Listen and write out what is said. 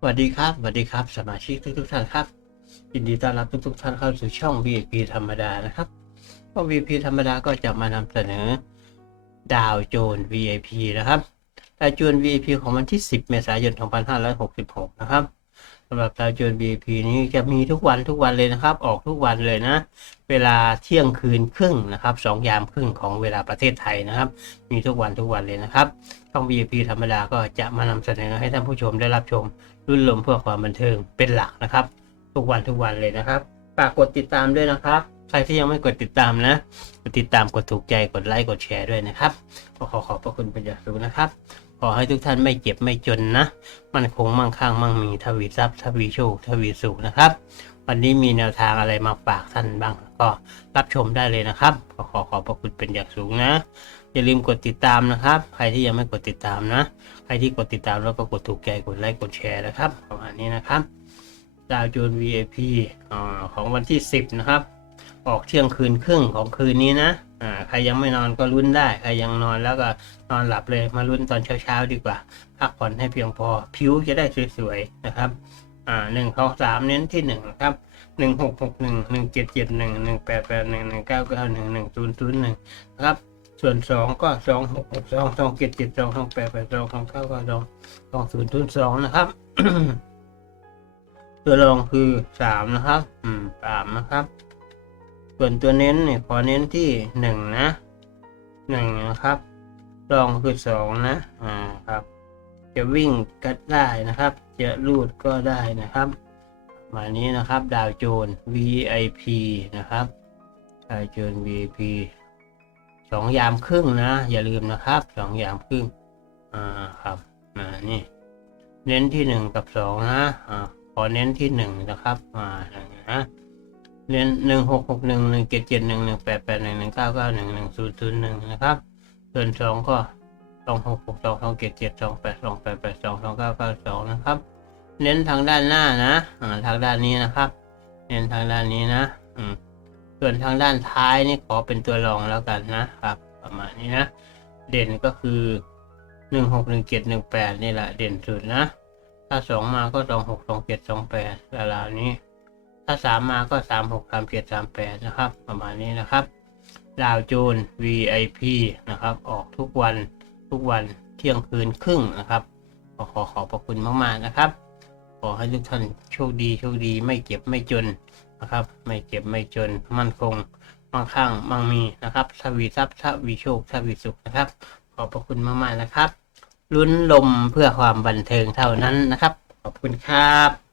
สวัสดีครับ สวัสดีครับ สมาชิกทุกทุกๆท่านครับยินดีต้อนรับทุกทุกๆท่านเข้าสู่ช่อง VIP ธรรมดานะครับช่อง VIP ธรรมดาก็จะมานำเสนอดาวโจน VIP นะครับ ดาวโจน VIP ของวันที่ 10 เมษายน 2566 นะครับ สำหรับดาวโจน VIP นี้จะมีทุกวันทุกวันเลยนะครับ ออกทุกวันเลยนะ เวลาเที่ยงคืนครึ่งนะครับสองยามครึ่งของเวลาประเทศไทยนะครับ มีทุกวันทุกวันเลยนะครับช่อง VIP ธรรมดาก็จะมานำเสนอให้ท่านผู้ชมได้รับชมรุ่นลมเพื่อความบันเทิงเป็นหลักนะครับ ทุกวันทุกวันเลยนะครับฝากกดติดตามด้วยนะครับ ใครที่ยังไม่กดติดตามนะกดติดตามกดถูกใจกดไลค์กดแชร์ด้วยนะครับขอขอบพระคุณเป็นอย่างสูงนะครับ ขอให้ทุกท่านไม่เจ็บไม่จนนะ มันคงมั่งคั่งมั่งมีทวีทรัพย์ทวีโชคทวีสุขนะครับ วันนี้มีแนวทางอะไรมาฝากท่านบ้าง ก็รับชมได้เลยนะครับ ขอขอขอบพระคุณเป็นอย่างสูงนะอย่าลืมกดติดตามนะครับ ใครที่ยังไม่กดติดตามนะ ใครที่กดติดตามแล้วก็กดถูกใจกดไลค์กดแชร์นะครับประมาณนี้นะครับดาวโจน VIP อของวันที่ 10 นะครับ ออกเที่ยงคืนครึ่งของคืนนี้นะ อ่าใครยังไม่นอนก็ลุ้นได้ใครยังนอนแล้วก็นอนหลับเลยมาลุ้นตอนเช้าๆดีกว่าพักผ่อนให้เพียงพอ ผิวจะได้สวยๆนะครับ อ่าหนึ่งสองสามเน้นที่หนึ่งนะครับหนึ่งหกหกหนึ่งหนึ่งเจ็ดเจ็ดหนึ่งหนึ่งแปดแปดหนึ่งหนึ่งเก้าเก้าหนึ่งหนึ่งศูนย์ศูนย์หนึ่งนะครับส่วนสองก็สองหกหกสองสองเจ็ดเจ็ดสองสองแปดแปดสองสองเก้าเก้าสองสองศูนย์ศูนย์สองนะครับตัวรองคือสามนะครับ อืมสามนะครับ ส่วนตัวเน้นเนี่ยขอเน้นที่หนึ่งนะหนึ่งนะครับรองคือสองนะอ่าครับ จะวิ่งก็ได้นะครับ จะรูดก็ได้นะครับมานี้นะครับ ดาวโจน VIP นะครับดาวโจน VIP สองยามครึ่งนะ อย่าลืมนะครับสองยามครึ่งอ่าครับอ่านี่ เน้นที่หนึ่งกับสองนะอ่าขอเน้นที่หนึ่งนะครับอ่านะ เน้นหนึ่งหกหกหนึ่งหนึ่งเจ็ดเจ็ดหนึ่งหนึ่งแปดแปดหนึ่งหนึ่งเก้าเก้าหนึ่งหนึ่งศูนย์ศูนย์หนึ่งนะครับส่วนสองก็สองหกหกสองสองเจ็ดเจ็ดสองแปดสองแปดแปดสองสองเก้าเก้าสองนะครับเน้นทางด้านหน้านะอ่าทางด้านนี้นะครับ เน้นทางด้านนี้นะ อืมส่วนทางด้านท้ายนี่ขอเป็นตัวรองแล้วกันนะครับ ประมาณนี้นะ เด่นก็คือหนึ่งหกหนึ่งเจ็ดหนึ่งแปดนี่แหละเด่นสุดนะ ถ้าสองมาก็สองหกสองเจ็ดสองแปดราวนี้ ถ้าสามมาก็สามหกสามเจ็ดสามแปดนะครับ ประมาณนี้นะครับ ดาวโจน VIP นะครับ ออกทุกวันทุกวันเที่ยงคืนครึ่งนะครับ ขอขอขอบพระคุณมาก ๆ นะครับ ขอให้ทุกท่านโชคดีโชคดีไม่เจ็บไม่จนนะครับ ไม่เจ็บไม่จนมั่นคงมั่งคั่งมั่งมีนะครับทวีทรัพย์ทวีโชคทวีสุขนะครับ ขอบพระคุณมาก ๆ นะครับลุ้นลมเพื่อความบันเทิงเท่านั้นนะครับ ขอบคุณครับ